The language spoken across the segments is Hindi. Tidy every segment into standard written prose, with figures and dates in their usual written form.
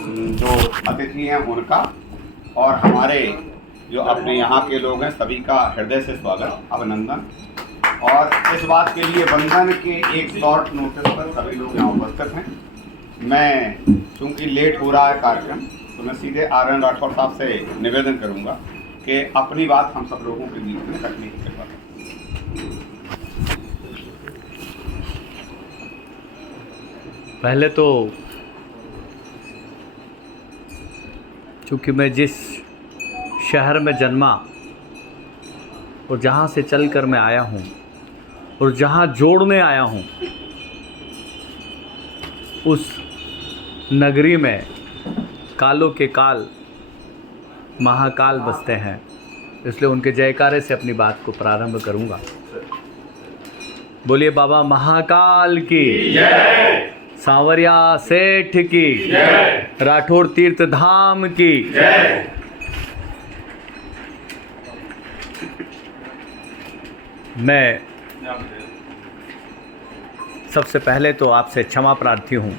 जो अतिथि हैं उनका और हमारे जो अपने यहाँ के लोग हैं सभी का हृदय से स्वागत, अभिनंदन। और इस बात के लिए वंदन के एक शॉर्ट नोटिस पर सभी लोग यहाँ उपस्थित हैं। मैं चूँकि लेट हो रहा है कार्यक्रम, तो मैं सीधे आर.एन. राठौर साहब से निवेदन करूँगा कि अपनी बात हम सब लोगों के बीच में रखने की कृपा करें। पहले तो चूँकि मैं जिस शहर में जन्मा और जहाँ से चलकर मैं आया हूँ और जहाँ जोड़ने आया हूँ, उस नगरी में कालों के काल महाकाल बसते हैं, इसलिए उनके जयकारे से अपनी बात को प्रारंभ करूँगा। बोलिए बाबा महाकाल की जय, सांवरिया सेठ की जय, राठौर तीर्थ धाम की जय। मैं सबसे पहले तो आपसे क्षमा प्रार्थी हूँ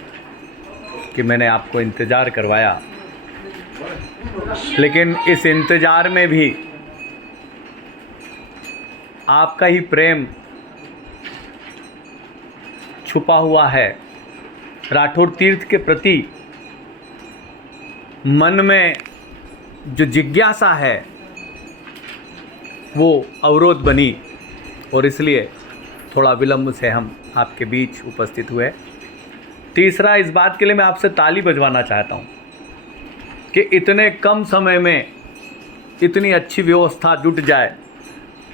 कि मैंने आपको इंतज़ार करवाया, लेकिन इस इंतज़ार में भी आपका ही प्रेम छुपा हुआ है। राठौर तीर्थ के प्रति मन में जो जिज्ञासा है वो अवरोध बनी और इसलिए थोड़ा विलंब से हम आपके बीच उपस्थित हुए। तीसरा, इस बात के लिए मैं आपसे ताली बजवाना चाहता हूँ कि इतने कम समय में इतनी अच्छी व्यवस्था जुट जाए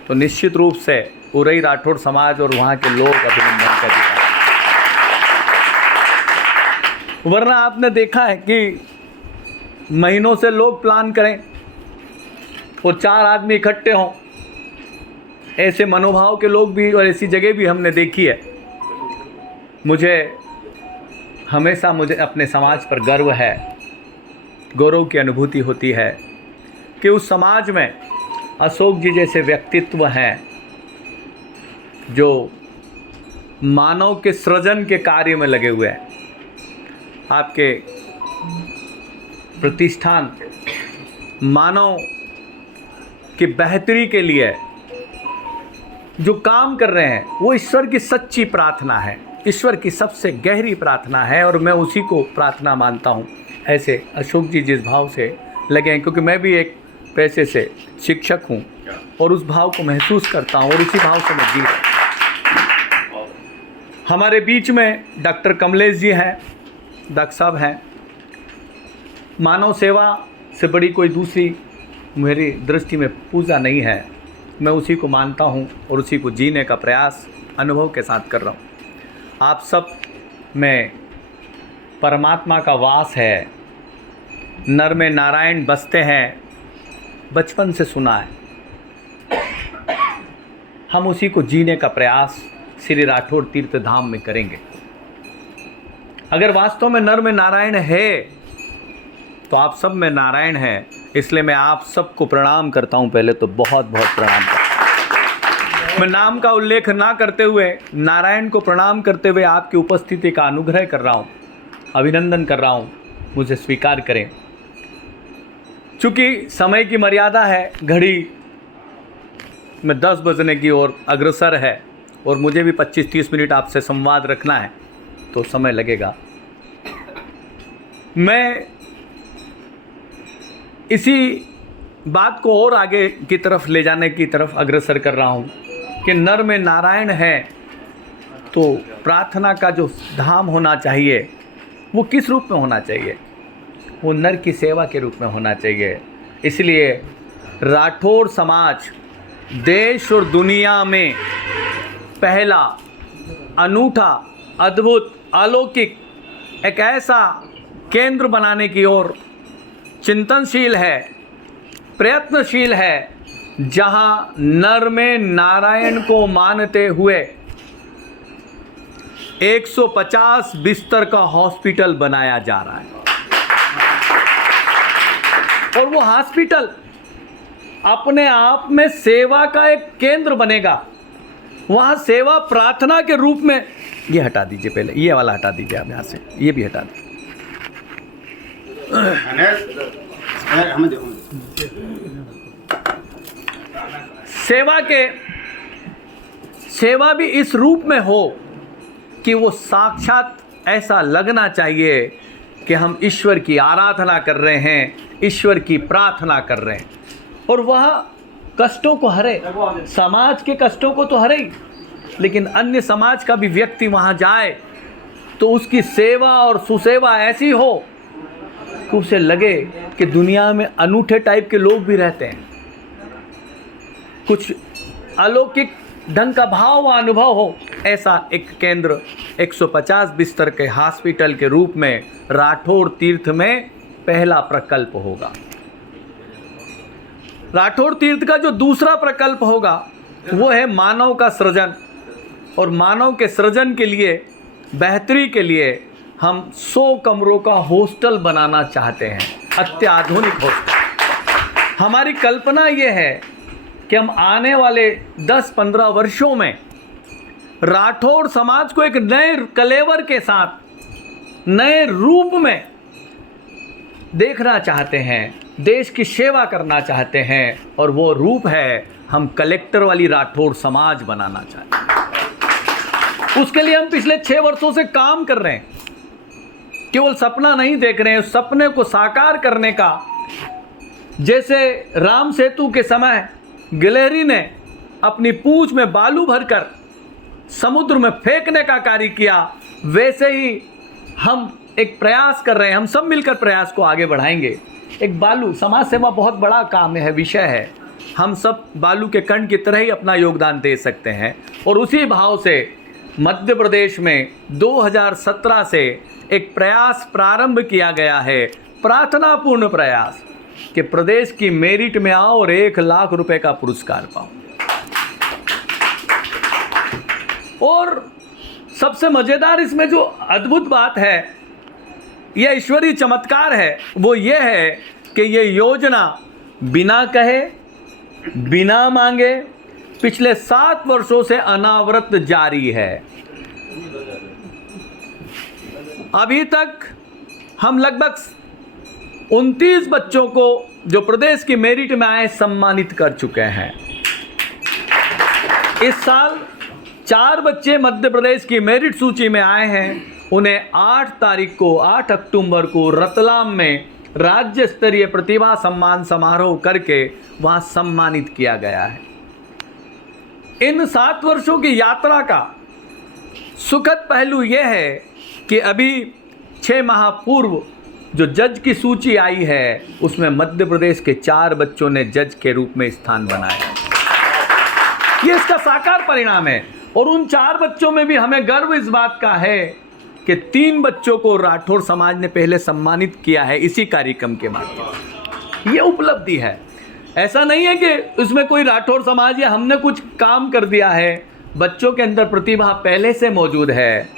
तो निश्चित रूप से उरई राठौर समाज और वहाँ के लोग अभिनंदन का अधिकार। वरना आपने देखा है कि महीनों से लोग प्लान करें और 4 आदमी इकट्ठे हों, ऐसे मनोभाव के लोग भी और ऐसी जगह भी हमने देखी है। मुझे अपने समाज पर गर्व है, गौरव की अनुभूति होती है कि उस समाज में अशोक जी जैसे व्यक्तित्व हैं जो मानव के सृजन के कार्य में लगे हुए हैं। आपके प्रतिष्ठान मानव की बेहतरी के लिए जो काम कर रहे हैं वो ईश्वर की सच्ची प्रार्थना है, ईश्वर की सबसे गहरी प्रार्थना है और मैं उसी को प्रार्थना मानता हूँ। ऐसे अशोक जी जिस भाव से लगे हैं, क्योंकि मैं भी एक पैसे से शिक्षक हूँ और उस भाव को महसूस करता हूँ और उसी भाव से मैं जी रहा हूँ। हमारे बीच में डॉक्टर कमलेश जी हैं, डॉक्टर साहब हैं। मानव सेवा से बड़ी कोई दूसरी मेरी दृष्टि में पूजा नहीं है, मैं उसी को मानता हूँ और उसी को जीने का प्रयास अनुभव के साथ कर रहा हूँ। आप सब में परमात्मा का वास है, नर में नारायण बसते हैं, बचपन से सुना है। हम उसी को जीने का प्रयास श्री राठौर तीर्थ धाम में करेंगे। अगर वास्तव में नर में नारायण है तो आप सब में नारायण है, इसलिए मैं आप सबको प्रणाम करता हूं। पहले तो बहुत बहुत प्रणाम करता हूं। मैं नाम का उल्लेख ना करते हुए नारायण को प्रणाम करते हुए आपकी उपस्थिति का अनुग्रह कर रहा हूं, अभिनंदन कर रहा हूं, मुझे स्वीकार करें। चूँकि समय की मर्यादा है, घड़ी में 10 बजने की ओर अग्रसर है और मुझे भी 25-30 मिनट आपसे संवाद रखना है तो समय लगेगा। मैं इसी बात को और आगे की तरफ ले जाने की तरफ अग्रसर कर रहा हूँ कि नर में नारायण है तो प्रार्थना का जो धाम होना चाहिए वो किस रूप में होना चाहिए? वो नर की सेवा के रूप में होना चाहिए। इसलिए राठौर समाज देश और दुनिया में पहला अनूठा, अद्भुत, अलौकिक एक ऐसा केंद्र बनाने की ओर चिंतनशील है, प्रयत्नशील है, जहां नर में नारायण को मानते हुए 150 बिस्तर का हॉस्पिटल बनाया जा रहा है। और वो हॉस्पिटल अपने आप में सेवा का एक केंद्र बनेगा। वहाँ सेवा प्रार्थना के रूप में, ये हटा दीजिए, पहले ये वाला हटा दीजिए आप यहाँ से, ये भी हटा दीजिए। हमें देखो सेवा भी इस रूप में हो कि वो साक्षात ऐसा लगना चाहिए कि हम ईश्वर की आराधना कर रहे हैं, ईश्वर की प्रार्थना कर रहे हैं, और वह कष्टों को हरे, समाज के कष्टों को तो हरे ही, लेकिन अन्य समाज का भी व्यक्ति वहाँ जाए तो उसकी सेवा और सुसेवा ऐसी हो कि उसे लगे कि दुनिया में अनूठे टाइप के लोग भी रहते हैं, कुछ अलौकिक ढंग का भाव व अनुभव हो। ऐसा एक केंद्र 150 बिस्तर के हॉस्पिटल के रूप में राठौर तीर्थ में पहला प्रकल्प होगा। राठौर तीर्थ का जो दूसरा प्रकल्प होगा वो है मानव का सृजन, और मानव के सृजन के लिए, बेहतरी के लिए हम 100 कमरों का हॉस्टल बनाना चाहते हैं, अत्याधुनिक हॉस्टल। हमारी कल्पना ये है कि हम आने वाले 10-15 वर्षों में राठौर समाज को एक नए कलेवर के साथ, नए रूप में देखना चाहते हैं, देश की सेवा करना चाहते हैं, और वो रूप है हम कलेक्टर वाली राठौर समाज बनाना चाहते हैं। उसके लिए हम पिछले 6 वर्षों से काम कर रहे हैं, केवल सपना नहीं देख रहे हैं, उस सपने को साकार करने का, जैसे राम सेतु के समय गिलहरी ने अपनी पूंछ में बालू भरकर समुद्र में फेंकने का कार्य किया, वैसे ही हम एक प्रयास कर रहे हैं, हम सब मिलकर प्रयास को आगे बढ़ाएंगे। एक बालू, समाज सेवा बहुत बड़ा काम है, विषय है, हम सब बालू के कण की तरह ही अपना योगदान दे सकते हैं। और उसी भाव से मध्य प्रदेश में 2017 से एक प्रयास प्रारंभ किया गया है, प्रार्थनापूर्ण प्रयास, कि प्रदेश की मेरिट में आओ और 1 लाख रुपए का पुरस्कार पाओ। और सबसे मजेदार इसमें जो अद्भुत बात है, यह ईश्वरीय चमत्कार है, वो ये है कि ये योजना बिना कहे, बिना मांगे पिछले 7 वर्षों से अनावरत जारी है। अभी तक हम लगभग 29 बच्चों को जो प्रदेश की मेरिट में आए सम्मानित कर चुके हैं। इस साल 4 बच्चे मध्य प्रदेश की मेरिट सूची में आए हैं, उन्हें 8 अक्टूबर को रतलाम में राज्य स्तरीय प्रतिभा सम्मान समारोह करके वहां सम्मानित किया गया है। इन 7 वर्षों की यात्रा का सुखद पहलू यह है कि अभी 6 माह पूर्व जो जज की सूची आई है, उसमें मध्य प्रदेश के 4 बच्चों ने जज के रूप में स्थान बनाया। ये इसका साकार परिणाम है। और उन 4 बच्चों में भी हमें गर्व इस बात का है कि 3 बच्चों को राठौर समाज ने पहले सम्मानित किया है इसी कार्यक्रम के माध्यम। ये उपलब्धि है, ऐसा नहीं है कि उसमें कोई राठौर समाज या हमने कुछ काम कर दिया है। बच्चों के अंदर प्रतिभा पहले से मौजूद है,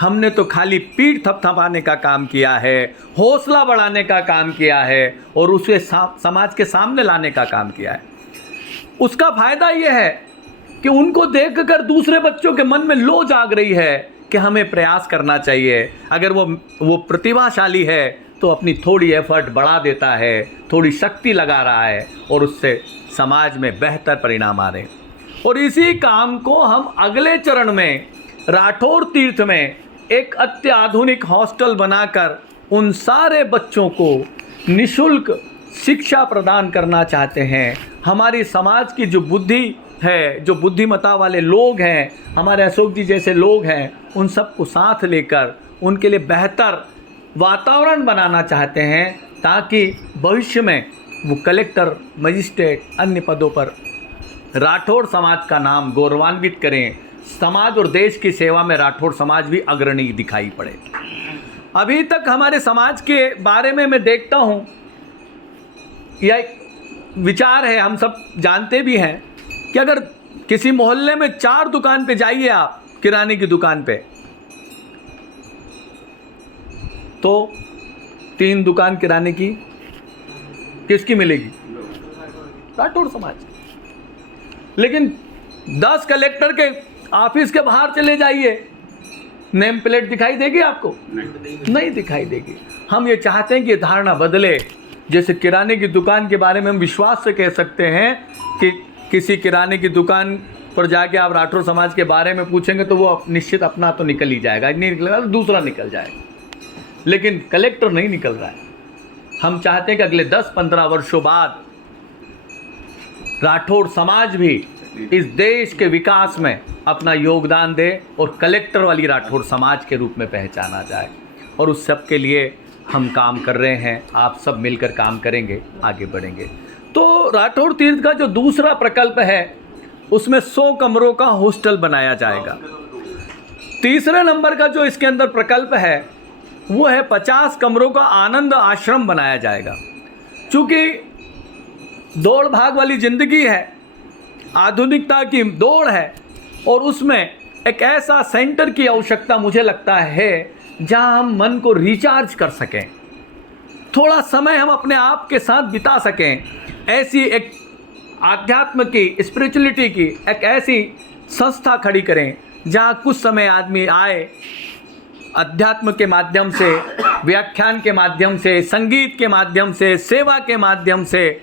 हमने तो खाली पीठ थपथपाने का काम किया है, हौसला बढ़ाने का काम किया है और उसे समाज के सामने लाने का काम किया है। उसका फायदा यह है कि उनको देखकर दूसरे बच्चों के मन में लो जाग रही है कि हमें प्रयास करना चाहिए। अगर वो प्रतिभाशाली है तो अपनी थोड़ी एफर्ट बढ़ा देता है, थोड़ी शक्ति लगा रहा है और उससे समाज में बेहतर परिणाम आ रहे हैं। और इसी काम को हम अगले चरण में राठौर तीर्थ में एक अत्याधुनिक हॉस्टल बनाकर उन सारे बच्चों को निःशुल्क शिक्षा प्रदान करना चाहते हैं। हमारी समाज की जो बुद्धि है, जो बुद्धिमता वाले लोग हैं, हमारे अशोक जी जैसे लोग हैं, उन सबको साथ लेकर उनके लिए बेहतर वातावरण बनाना चाहते हैं ताकि भविष्य में वो कलेक्टर, मजिस्ट्रेट, अन्य पदों पर राठौर समाज का नाम गौरवान्वित करें। समाज और देश की सेवा में राठौर समाज भी अग्रणी दिखाई पड़े। अभी तक हमारे समाज के बारे में मैं देखता हूँ, यह एक विचार है, हम सब जानते भी हैं कि अगर किसी मोहल्ले में 4 दुकान पे जाइए आप, किराने की दुकान पे, तो 3 दुकान किराने की किसकी मिलेगी? राठौर समाज। लेकिन 10 कलेक्टर के ऑफिस के बाहर चले जाइए, नेम प्लेट दिखाई देगी आपको? नहीं दिखाई देगी। हम ये चाहते हैं कि धारणा बदले। जैसे किराने की दुकान के बारे में हम विश्वास से कह सकते हैं कि किसी किराने की दुकान पर जाके आप राठौर समाज के बारे में पूछेंगे तो वो निश्चित अपना तो निकल ही जाएगा, नहीं निकलेगा तो दूसरा निकल जाएगा, लेकिन कलेक्टर नहीं निकल रहा है। हम चाहते हैं कि अगले 10-15 वर्षों बाद राठौर समाज भी इस देश के विकास में अपना योगदान दे और कलेक्टर वाली राठौर समाज के रूप में पहचाना जाए। और उस सब के लिए हम काम कर रहे हैं, आप सब मिलकर काम करेंगे, आगे बढ़ेंगे। तो राठौर तीर्थ का जो दूसरा प्रकल्प है उसमें 100 कमरों का हॉस्टल बनाया जाएगा। तीसरे नंबर का जो इसके अंदर प्रकल्प है वो है 50 कमरों का आनंद आश्रम बनाया जाएगा। चूँकि दौड़ भाग वाली ज़िंदगी है, आधुनिकता की दौड़ है, और उसमें एक ऐसा सेंटर की आवश्यकता मुझे लगता है जहां हम मन को रिचार्ज कर सकें, थोड़ा समय हम अपने आप के साथ बिता सकें। ऐसी एक आध्यात्म की, स्पिरिचुअलिटी की एक ऐसी संस्था खड़ी करें जहां कुछ समय आदमी आए, अध्यात्म के माध्यम से, व्याख्यान के माध्यम से, संगीत के माध्यम से, सेवा के माध्यम से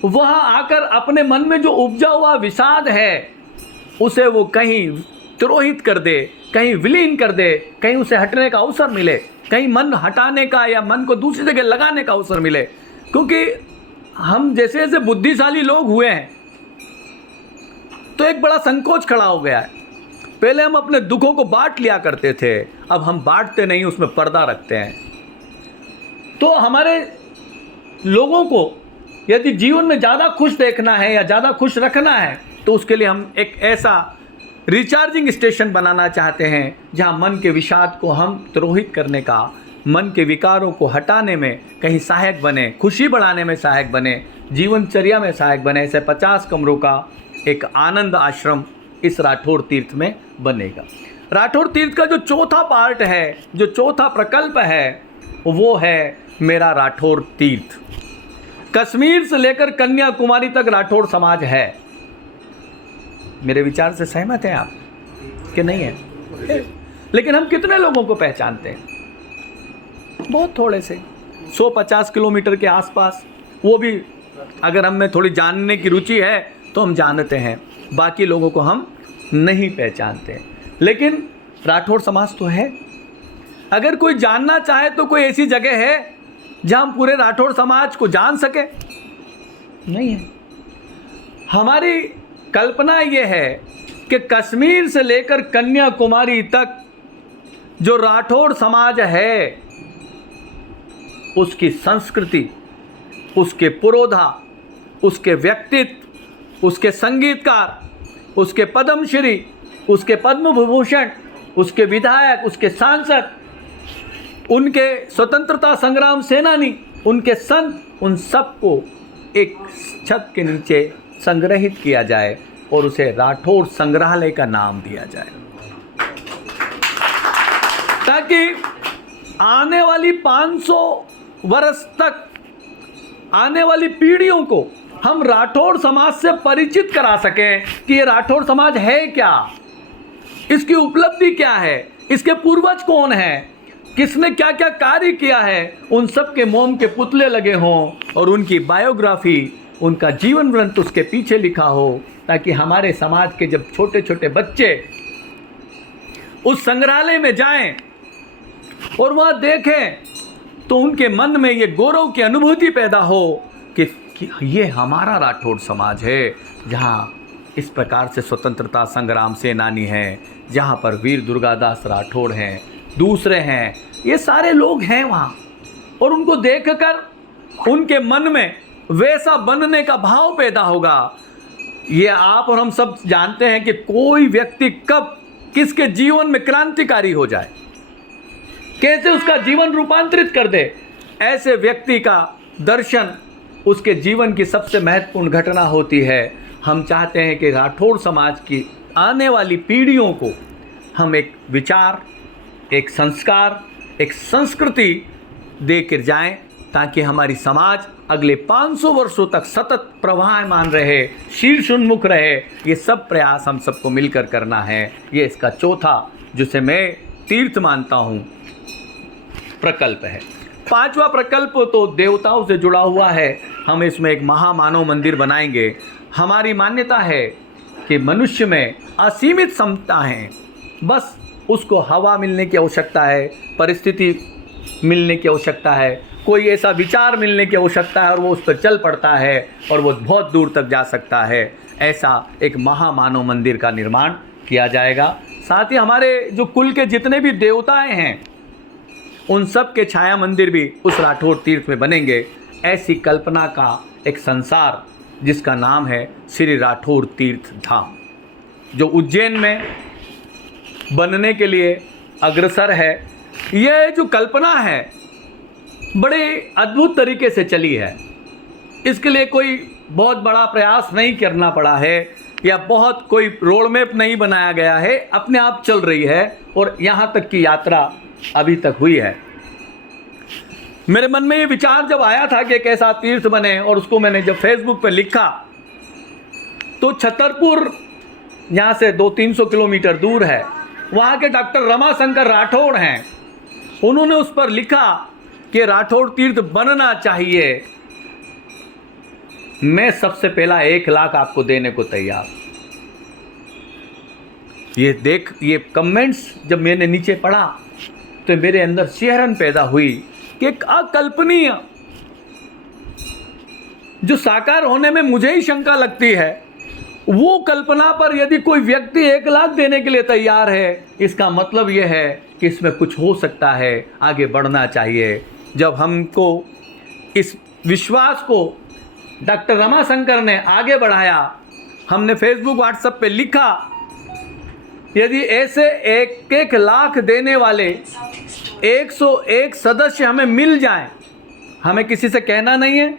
वहाँ आकर अपने मन में जो उपजा हुआ विषाद है उसे वो कहीं तिरोहित कर दे, कहीं विलीन कर दे, कहीं उसे हटने का अवसर मिले, कहीं मन हटाने का या मन को दूसरी जगह लगाने का अवसर मिले। क्योंकि हम जैसे जैसे बुद्धिशाली लोग हुए हैं तो एक बड़ा संकोच खड़ा हो गया है। पहले हम अपने दुखों को बांट लिया करते थे, अब हम बांटते नहीं, उसमें पर्दा रखते हैं। तो हमारे लोगों को यदि जीवन में ज़्यादा खुश देखना है या ज़्यादा खुश रखना है तो उसके लिए हम एक ऐसा रिचार्जिंग स्टेशन बनाना चाहते हैं जहां मन के विषाद को हम तिरोहित करने का, मन के विकारों को हटाने में कहीं सहायक बने, खुशी बढ़ाने में सहायक बने, जीवनचर्या में सहायक बने। ऐसे 50 कमरों का एक आनंद आश्रम इस राठौर तीर्थ में बनेगा। राठौर तीर्थ का जो चौथा पार्ट है, जो चौथा प्रकल्प है, वो है मेरा राठौर तीर्थ। कश्मीर से लेकर कन्याकुमारी तक राठौर समाज है। मेरे विचार से सहमत हैं आप कि नहीं है? लेकिन हम कितने लोगों को पहचानते हैं? बहुत थोड़े से, 150 किलोमीटर के आसपास। वो भी अगर हम में थोड़ी जानने की रुचि है तो हम जानते हैं, बाकी लोगों को हम नहीं पहचानते। लेकिन राठौर समाज तो है। अगर कोई जानना चाहे तो कोई ऐसी जगह है जहां हम पूरे राठौर समाज को जान सके? नहीं है। हमारी कल्पना ये है कि कश्मीर से लेकर कन्याकुमारी तक जो राठौर समाज है उसकी संस्कृति, उसके पुरोधा, उसके व्यक्तित्व, उसके संगीतकार, उसके पद्मश्री, उसके पद्म विभूषण, उसके विधायक, उसके सांसद, उनके स्वतंत्रता संग्राम सेनानी, उनके संत, उन सबको एक छत के नीचे संग्रहित किया जाए और उसे राठौर संग्रहालय का नाम दिया जाए, ताकि आने वाली 500 वर्ष तक आने वाली पीढ़ियों को हम राठौर समाज से परिचित करा सकें कि ये राठौर समाज है क्या, इसकी उपलब्धि क्या है, इसके पूर्वज कौन हैं, किसने क्या क्या कार्य किया है। उन सब के मोम के पुतले लगे हों और उनकी बायोग्राफी, उनका जीवन वृत्त उसके पीछे लिखा हो, ताकि हमारे समाज के जब छोटे छोटे बच्चे उस संग्रहालय में जाएं और वह देखें तो उनके मन में ये गौरव की अनुभूति पैदा हो कि ये हमारा राठौर समाज है, जहाँ इस प्रकार से स्वतंत्रता संग्राम सेनानी हैं, जहाँ पर वीर दुर्गादास राठौर हैं, दूसरे हैं, ये सारे लोग हैं वहाँ। और उनको देखकर उनके मन में वैसा बनने का भाव पैदा होगा। ये आप और हम सब जानते हैं कि कोई व्यक्ति कब किसके जीवन में क्रांतिकारी हो जाए, कैसे उसका जीवन रूपांतरित कर दे, ऐसे व्यक्ति का दर्शन उसके जीवन की सबसे महत्वपूर्ण घटना होती है। हम चाहते हैं कि राठौर समाज की आने वाली पीढ़ियों को हम एक विचार, एक संस्कार, एक संस्कृति देकर जाएं, ताकि हमारी समाज अगले 500 वर्षों तक सतत प्रवाहमान रहे, शीर्षोन्मुख रहे। ये सब प्रयास हम सबको मिलकर करना है। ये इसका चौथा, जिसे मैं तीर्थ मानता हूँ प्रकल्प है। पांचवा प्रकल्प तो देवताओं से जुड़ा हुआ है। हम इसमें एक महामानव मंदिर बनाएंगे। हमारी मान्यता है कि मनुष्य में असीमित क्षमता है, बस उसको हवा मिलने की आवश्यकता है, परिस्थिति मिलने की आवश्यकता है, कोई ऐसा विचार मिलने की आवश्यकता है और वो उस पर चल पड़ता है और वो बहुत दूर तक जा सकता है। ऐसा एक महामानव मंदिर का निर्माण किया जाएगा। साथ ही हमारे जो कुल के जितने भी देवताएं हैं उन सब के छाया मंदिर भी उस राठौर तीर्थ में बनेंगे। ऐसी कल्पना का एक संसार जिसका नाम है श्री राठौर तीर्थ धाम, जो उज्जैन में बनने के लिए अग्रसर है। यह जो कल्पना है बड़े अद्भुत तरीके से चली है। इसके लिए कोई बहुत बड़ा प्रयास नहीं करना पड़ा है या बहुत कोई रोड मैप नहीं बनाया गया है, अपने आप चल रही है और यहाँ तक की यात्रा अभी तक हुई है। मेरे मन में ये विचार जब आया था कि एक ऐसा तीर्थ बने और उसको मैंने जब फेसबुक पर लिखा तो छतरपुर यहाँ से 200-300 किलोमीटर दूर है, वहाँ के डॉक्टर रमाशंकर राठौड़ हैं। उन्होंने उस पर लिखा कि राठौर तीर्थ बनना चाहिए। मैं सबसे पहला 1 लाख आपको देने को तैयार। ये कमेंट्स जब मैंने नीचे पढ़ा तो मेरे अंदर सिहरन पैदा हुई कि एक अकल्पनीय, जो साकार होने में मुझे ही शंका लगती है, वो कल्पना पर यदि कोई व्यक्ति 1 लाख देने के लिए तैयार है, इसका मतलब यह है कि इसमें कुछ हो सकता है, आगे बढ़ना चाहिए। जब हमको इस विश्वास को डॉक्टर रमाशंकर ने आगे बढ़ाया, हमने फेसबुक व्हाट्सएप पे लिखा, यदि ऐसे 1 लाख देने वाले 101 सदस्य हमें मिल जाएं, हमें किसी से कहना नहीं है,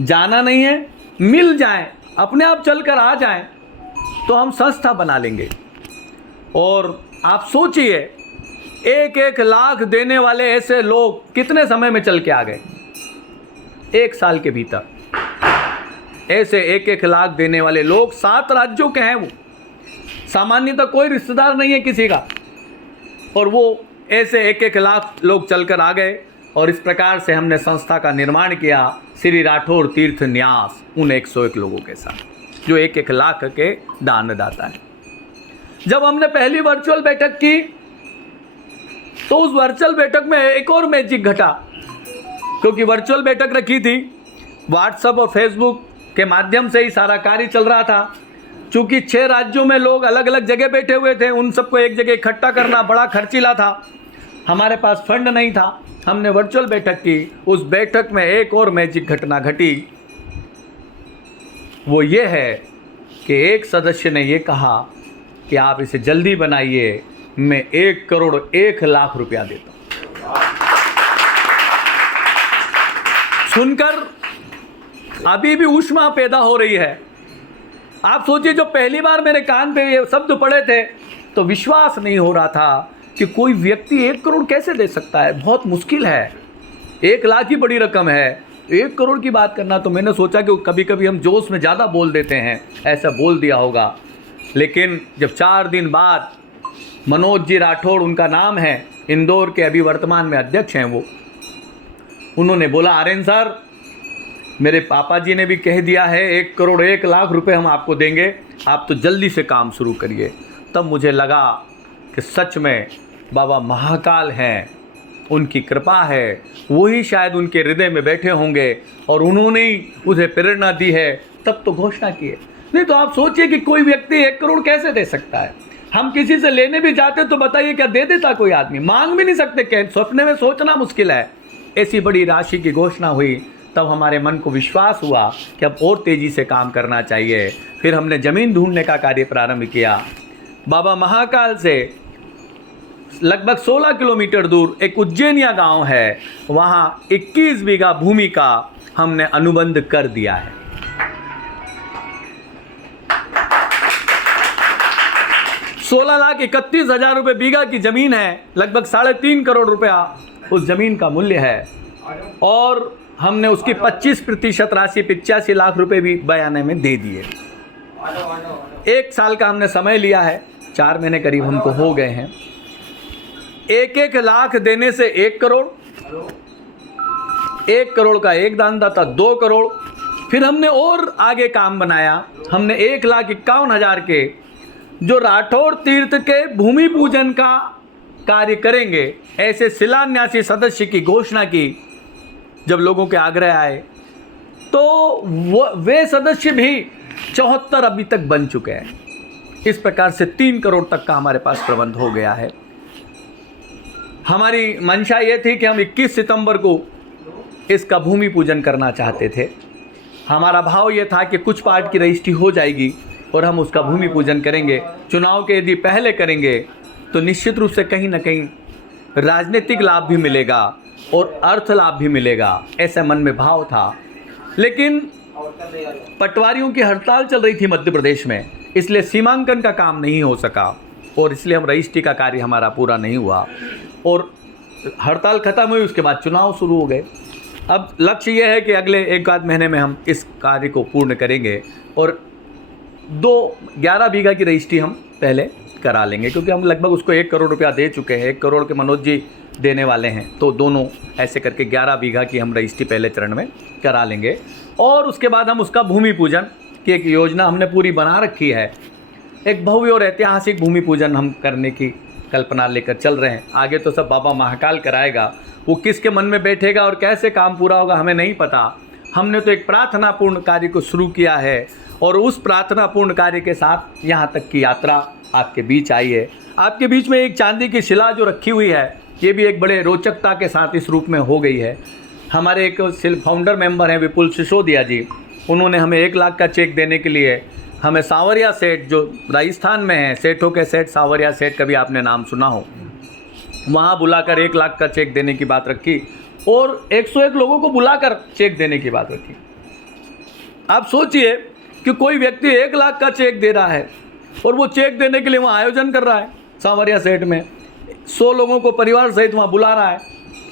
जाना नहीं है, मिल जाएं, अपने आप चलकर आ जाएं, तो हम संस्था बना लेंगे। और आप सोचिए 1 लाख देने वाले ऐसे लोग कितने समय में चल के आ गए? 1 साल के भीतर ऐसे 1 लाख देने वाले लोग 7 राज्यों के हैं। वो सामान्यतः कोई रिश्तेदार नहीं है किसी का, और वो ऐसे 1 लाख लोग चलकर आ गए। और इस प्रकार से हमने संस्था का निर्माण किया, श्री राठौर तीर्थ न्यास, उन 101 लोगों के साथ जो 1 लाख के दानदाता है। जब हमने पहली वर्चुअल बैठक की तो उस वर्चुअल बैठक में एक और मैजिक घटा, क्योंकि वर्चुअल बैठक रखी थी, व्हाट्सएप और फेसबुक के माध्यम से ही सारा कार्य चल रहा था। चूँकि 6 राज्यों में लोग अलग अलग जगह बैठे हुए थे, उन सबको एक जगह इकट्ठा करना बड़ा खर्चीला था, हमारे पास फंड नहीं था। हमने वर्चुअल बैठक की। उस बैठक में एक और मैजिक घटना घटी, वो ये है कि एक सदस्य ने ये कहा कि आप इसे जल्दी बनाइए, मैं 1 करोड़ 1 लाख रुपया देता हूँ। सुनकर अभी भी ऊष्मा पैदा हो रही है। आप सोचिए, जो पहली बार मेरे कान पे ये शब्द पड़े थे तो विश्वास नहीं हो रहा था कि कोई व्यक्ति 1 करोड़ कैसे दे सकता है। बहुत मुश्किल है, 1 लाख ही बड़ी रकम है, 1 करोड़ की बात करना। तो मैंने सोचा कि कभी कभी हम जोश में ज़्यादा बोल देते हैं, ऐसा बोल दिया होगा। लेकिन जब 4 दिन बाद मनोज जी राठौड़ उनका नाम है, इंदौर के अभी वर्तमान में अध्यक्ष हैं वो, उन्होंने बोला, आर्यन सर, मेरे पापा जी ने भी कह दिया है 1 करोड़ 1 लाख रुपए हम आपको देंगे, आप तो जल्दी से काम शुरू करिए। तब मुझे लगा कि सच में बाबा महाकाल हैं, उनकी कृपा है, वही शायद उनके हृदय में बैठे होंगे और उन्होंने ही उसे प्रेरणा दी है, तब तो घोषणा की है। नहीं तो आप सोचिए कि कोई व्यक्ति 1 करोड़ कैसे दे सकता है। हम किसी से लेने भी जाते तो बताइए क्या दे देता कोई आदमी? मांग भी नहीं सकते, क्या सपने में सोचना मुश्किल है। ऐसी बड़ी राशि की घोषणा हुई, तब हमारे मन को विश्वास हुआ कि अब और तेज़ी से काम करना चाहिए। फिर हमने ज़मीन ढूंढने का कार्य प्रारंभ किया। बाबा महाकाल से लगभग 16 किलोमीटर दूर एक उज्जैनिया गांव है, वहाँ 21 बीघा भूमि का हमने अनुबंध कर दिया है। 16,31,000 रुपये बीघा की ज़मीन है, लगभग 3.5 करोड़ रुपया उस ज़मीन का मूल्य है। और हमने उसकी 25% राशि 85 लाख रुपए भी बयाने में दे दिए। 1 साल का हमने समय लिया है, 4 महीने करीब हमको हो गए हैं। 1-1 लाख देने से 1 करोड़, 1 करोड़ का एक दानदाता 2 करोड़। फिर हमने और आगे काम बनाया, हमने 1,51,000 के जो राठौड़ तीर्थ के भूमि पूजन का कार्य करेंगे ऐसे शिलान्यासी सदस्य की घोषणा की। जब लोगों के आग्रह आए तो वे सदस्य भी 74 अभी तक बन चुके हैं। इस प्रकार से 3 करोड़ तक का हमारे पास प्रबंध हो गया है। हमारी मंशा ये थी कि हम 21 सितंबर को इसका भूमि पूजन करना चाहते थे। हमारा भाव ये था कि कुछ पार्ट की रजिस्ट्री हो जाएगी और हम उसका भूमि पूजन करेंगे। चुनाव के यदि पहले करेंगे तो निश्चित रूप से कहीं ना कहीं राजनीतिक लाभ भी मिलेगा और अर्थ लाभ भी मिलेगा, ऐसा मन में भाव था। लेकिन पटवारियों की हड़ताल चल रही थी मध्य प्रदेश में, इसलिए सीमांकन का काम नहीं हो सका और इसलिए हम रजिस्ट्री का कार्य हमारा पूरा नहीं हुआ और हड़ताल खत्म हुई। उसके बाद चुनाव शुरू हो गए। अब लक्ष्य यह है कि अगले 1 महीने में हम इस कार्य को पूर्ण करेंगे और 11 बीघा की रजिस्ट्री हम पहले करा लेंगे, क्योंकि हम लगभग उसको 1 करोड़ रुपया दे चुके हैं। 1 करोड़ के मनोज जी देने वाले हैं, तो दोनों ऐसे करके 11 बीघा की हम रजिस्ट्री पहले चरण में करा लेंगे और उसके बाद हम उसका भूमि पूजन की एक योजना हमने पूरी बना रखी है। एक भव्य और ऐतिहासिक भूमि पूजन हम करने की कल्पना लेकर चल रहे हैं। आगे तो सब बाबा महाकाल कराएगा, वो किसके मन में बैठेगा और कैसे काम पूरा होगा हमें नहीं पता। हमने तो एक प्रार्थनापूर्ण कार्य को शुरू किया है और उस प्रार्थनापूर्ण कार्य के साथ यहाँ तक की यात्रा आपके बीच आई है। आपके बीच में एक चांदी की शिला जो रखी हुई है, ये भी एक बड़े रोचकता के साथ इस रूप में हो गई है। हमारे एक फाउंडर मेंबर हैं विपुल सिसोदिया जी, उन्होंने हमें 1 लाख का चेक देने के लिए हमें सावरिया सेठ जो राजस्थान में है, सेठों के सेठ सावरिया सेठ, कभी आपने नाम सुना हो, वहाँ बुलाकर 1 लाख का चेक देने की बात रखी और 101 लोगों को बुलाकर चेक देने की बात रखी। आप सोचिए कि कोई व्यक्ति 1 लाख का चेक दे रहा है और वो चेक देने के लिए वहाँ आयोजन कर रहा है सावरिया सेठ में, 100 लोगों को परिवार सहित वहाँ बुला रहा है,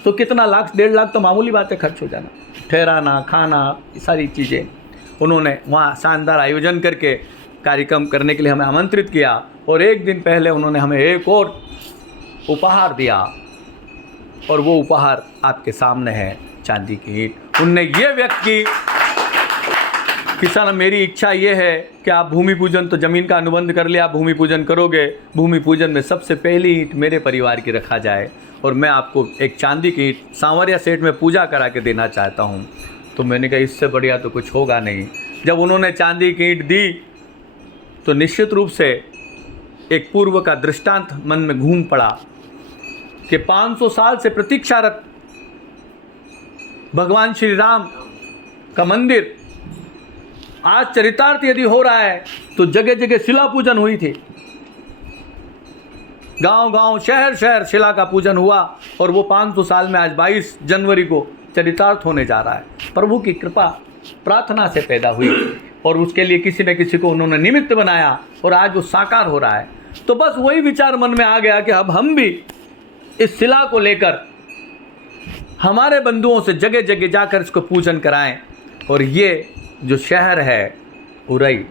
तो कितना लाख 1.5 लाख तो मामूली बात है खर्च हो जाना। ठहराना, खाना, सारी चीज़ें उन्होंने वहाँ शानदार आयोजन करके कार्यक्रम करने के लिए हमें आमंत्रित किया और 1 दिन पहले उन्होंने हमें एक और उपहार दिया और वो उपहार आपके सामने है, चांदी की ईंट। उनने ये व्यक्त की कि सर मेरी इच्छा ये है कि आप भूमि पूजन तो ज़मीन का अनुबंध कर लिया, आप भूमि पूजन करोगे, भूमि पूजन में सबसे पहली ईंट मेरे परिवार की रखा जाए और मैं आपको एक चांदी की ईंट सांवरिया सेठ में पूजा करा के देना चाहता हूँ। तो मैंने कहा इससे बढ़िया तो कुछ होगा नहीं। जब उन्होंने चांदी की ईंट दी तो निश्चित रूप से एक पूर्व का दृष्टांत मन में घूम पड़ा कि 500 साल से प्रतीक्षारत भगवान श्री राम का मंदिर आज चरितार्थ यदि हो रहा है तो जगह जगह शिला पूजन हुई थी, गांव-गांव, शहर-शहर शिला का पूजन हुआ और वो 500 साल में आज 22 जनवरी को चरितार्थ होने जा रहा है। प्रभु की कृपा प्रार्थना से पैदा हुई और उसके लिए किसी न किसी को उन्होंने निमित्त बनाया और आज वो साकार हो रहा है। तो बस वही विचार मन में आ गया कि अब हम भी इस शिला को लेकर हमारे बंधुओं से जगह जगह जाकर इसको पूजन कराएं। और ये जो शहर है उरई,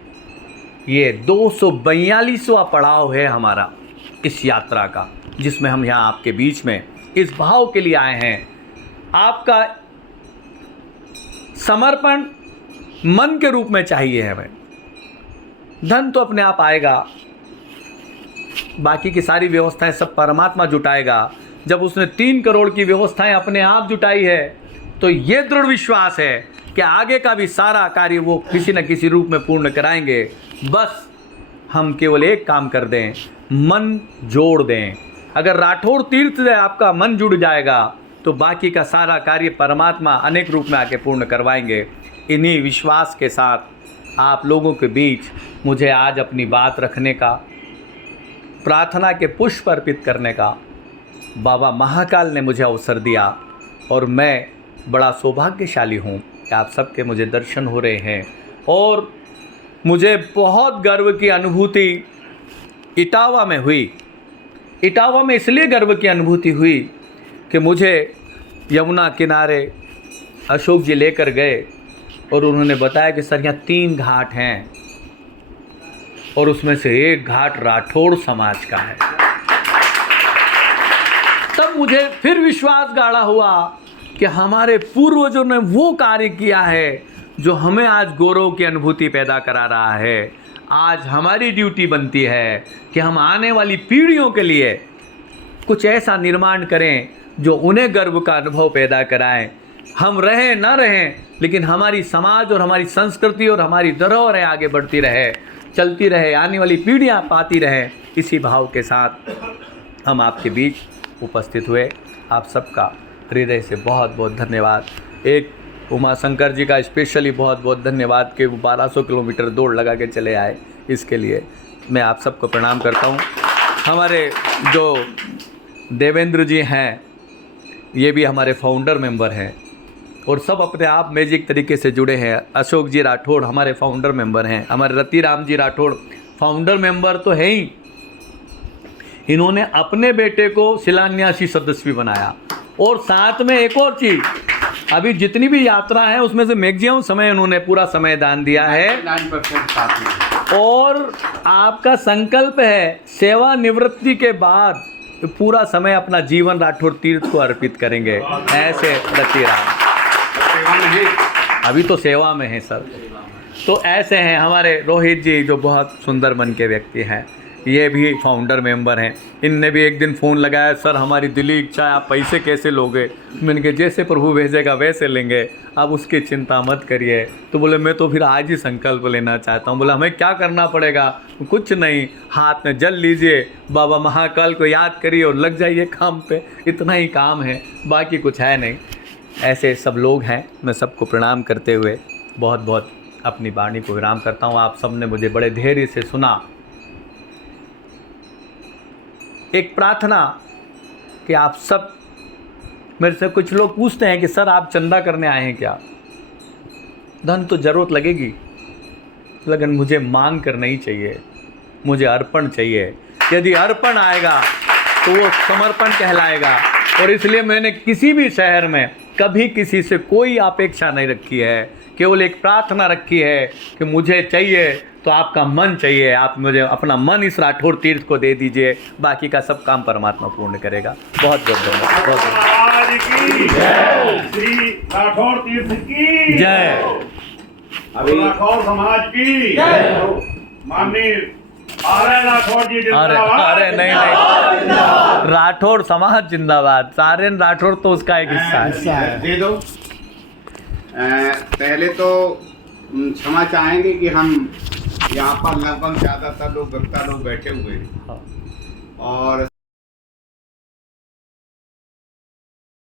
ये 242वां पड़ाव है हमारा इस यात्रा का, जिसमें हम यहाँ आपके बीच में इस भाव के लिए आए हैं। आपका समर्पण मन के रूप में चाहिए हमें। धन तो अपने आप आएगा, बाकी की सारी व्यवस्थाएं सब परमात्मा जुटाएगा। जब उसने 3 करोड़ की व्यवस्थाएं अपने आप जुटाई है तो ये दृढ़ विश्वास है कि आगे का भी सारा कार्य वो किसी न किसी रूप में पूर्ण कराएंगे। बस हम केवल एक काम कर दें, मन जोड़ दें। अगर राठौड़ तीर्थ से आपका मन जुड़ जाएगा तो बाकी का सारा कार्य परमात्मा अनेक रूप में आके पूर्ण करवाएंगे। इन्हीं विश्वास के साथ आप लोगों के बीच मुझे आज अपनी बात रखने का, प्रार्थना के पुष्प अर्पित करने का बाबा महाकाल ने मुझे अवसर दिया और मैं बड़ा सौभाग्यशाली हूँ कि आप सबके मुझे दर्शन हो रहे हैं। और मुझे बहुत गर्व की अनुभूति इटावा में हुई। इटावा में इसलिए गर्व की अनुभूति हुई कि मुझे यमुना किनारे अशोक जी लेकर गए और उन्होंने बताया कि सर यहाँ 3 घाट हैं और उसमें से एक घाट राठौड़ समाज का है। मुझे फिर विश्वास गाढ़ा हुआ कि हमारे पूर्वजों ने वो कार्य किया है जो हमें आज गौरव की अनुभूति पैदा करा रहा है। आज हमारी ड्यूटी बनती है कि हम आने वाली पीढ़ियों के लिए कुछ ऐसा निर्माण करें जो उन्हें गर्व का अनुभव पैदा कराएं। हम रहें ना रहें, लेकिन हमारी समाज और हमारी संस्कृति और हमारी धरोहर आगे बढ़ती रहे, चलती रहे, आने वाली पीढ़ियां पाती रहें। इसी भाव के साथ हम आपके बीच उपस्थित हुए। आप सबका हृदय से बहुत बहुत धन्यवाद। एक उमा शंकर जी का स्पेशली बहुत बहुत धन्यवाद कि वो 1200 किलोमीटर दौड़ लगा के चले आए। इसके लिए मैं आप सबको प्रणाम करता हूँ। हमारे जो देवेंद्र जी हैं, ये भी हमारे फाउंडर मेंबर हैं और सब अपने आप मैजिक तरीके से जुड़े हैं। अशोक जी राठौड़ हमारे फाउंडर मेंबर हैं। हमारे रतिराम जी राठौड़ फाउंडर मेंबर तो है ही, इन्होंने अपने बेटे को शिलान्यासी सदस्य बनाया। और साथ में एक और चीज़, अभी जितनी भी यात्रा है उसमें से मैक्सिमम समय उन्होंने पूरा समय दान दिया है। 9% साथ में। और आपका संकल्प है सेवा निवृत्ति के बाद पूरा समय अपना जीवन राठौड़ तीर्थ को अर्पित करेंगे। ऐसे रतिराम सेवा में है, अभी तो सेवा में है सर। तो ऐसे हैं हमारे रोहित जी जो बहुत सुंदर मन के व्यक्ति हैं, ये भी फाउंडर मेंबर हैं। इनने भी एक दिन फ़ोन लगाया, सर हमारी दिली इच्छा है, आप पैसे कैसे लोगे? मैंने कहा जैसे प्रभु भेजेगा वैसे लेंगे, आप उसकी चिंता मत करिए। तो बोले मैं तो फिर आज ही संकल्प लेना चाहता हूँ। बोला हमें क्या करना पड़ेगा? कुछ नहीं, हाथ में जल लीजिए, बाबा महाकाल को याद करिए और लग जाइए काम पे। इतना ही काम है, बाकी कुछ है नहीं। ऐसे सब लोग हैं। मैं सबको प्रणाम करते हुए बहुत बहुत अपनी वाणी को विराम करता हूँ। आप सब ने मुझे बड़े धैर्य से सुना। एक प्रार्थना कि आप सब, मेरे से कुछ लोग पूछते हैं कि सर आप चंदा करने आए हैं क्या? धन तो ज़रूरत लगेगी, लेकिन मुझे मांग कर नहीं चाहिए, मुझे अर्पण चाहिए। यदि अर्पण आएगा तो वो समर्पण कहलाएगा। और इसलिए मैंने किसी भी शहर में कभी किसी से कोई अपेक्षा नहीं रखी है, केवल एक प्रार्थना रखी है कि मुझे चाहिए तो आपका मन चाहिए, आप मुझे अपना मन इस राठौड़ तीर्थ को दे दीजिए, बाकी का सब काम परमात्मा पूर्ण करेगा। बहुत बहुत धन्यवाद। महाराज की जय, श्री राठौड़ तीर्थ की जय। अभी राठौड़ समाज की जय, माननीय आर्य राठौड़ जी जिंदाबाद। अरे नहीं, राठौड़ समाज जिंदाबाद। सारेन राठौड़ तो उसका एक हिस्सा है। दे दो। पहले तो क्षमा चाहेंगे कि हम यहाँ पर लगभग ज़्यादातर लोग वक्ता लोग बैठे हुए हैं और